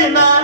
Latina.